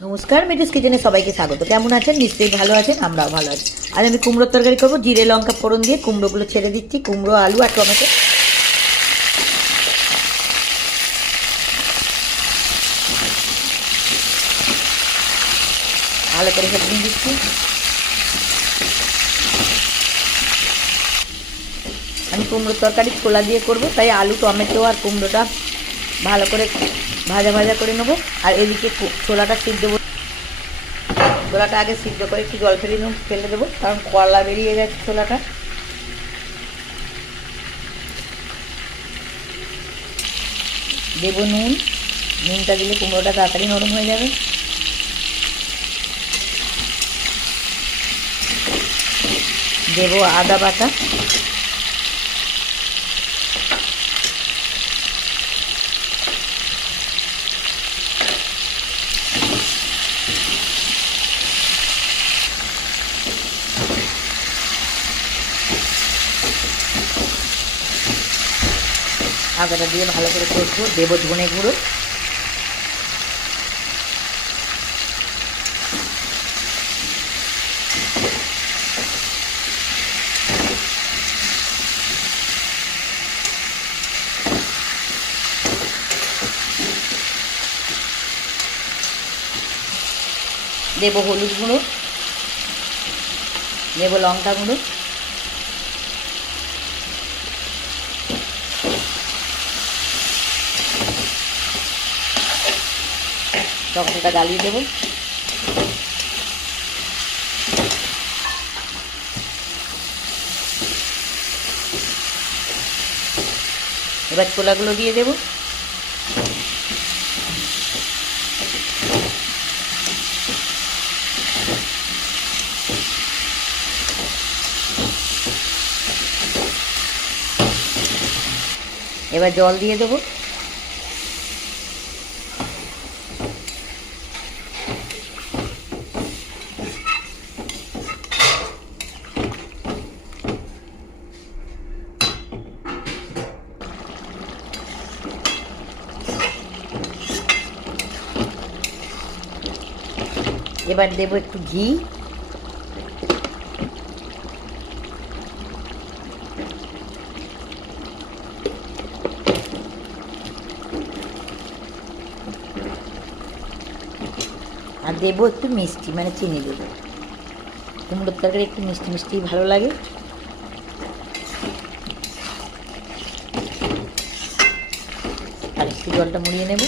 নমস্কার, মিঠুস কিচেনে সবাইকে স্বাগত। কেমন আছেন? নিশ্চয়ই ভালো আছেন, আমরাও ভালো আছি। আজ আমি কুমড়োর তরকারি করবো। জিরে লঙ্কা ফোড়ন দিয়ে কুমড়োগুলো ছেড়ে দিচ্ছি। কুমড়ো, আলু আর টমেটো ভালো করে ভেজে দিচ্ছি। আমি কুমড়োর তরকারি ছোলা দিয়ে করব, তাই আলু টমেটো আর কুমড়োটা ভালো করে ভাজা ভাজা করে নেবো। আর এদিকে ছোলাটা ছোলাটা আগে সিদ্ধ করে একটু জল ফেলে দেবো, কারণ কলা বেরিয়ে গেছে ছোলাটা। দেবো নুন। নুনটা দিলে কুমড়োটা তাড়াতাড়ি নরম হয়ে যাবে। দেবো আদা বাটা, আদাটা দিয়ে ভালো করে কষবো। দেবো ধনে গুঁড়ো, দেবো হলুদ গুঁড়ো, দেবো লঙ্কা গুঁড়ো, টমেটোটা গালিয়ে দেবো। এবার ছোলাগুলো দিয়ে দেবো। এবার জল দিয়ে দেবো। এবার দেবো একটু ঘি, আর দেবো একটু মিষ্টি, মানে চিনি দেবো। কুমড়োর তরকারি একটু মিষ্টি মিষ্টি ভালো লাগে। আর একটু জলটা মুড়িয়ে নেব।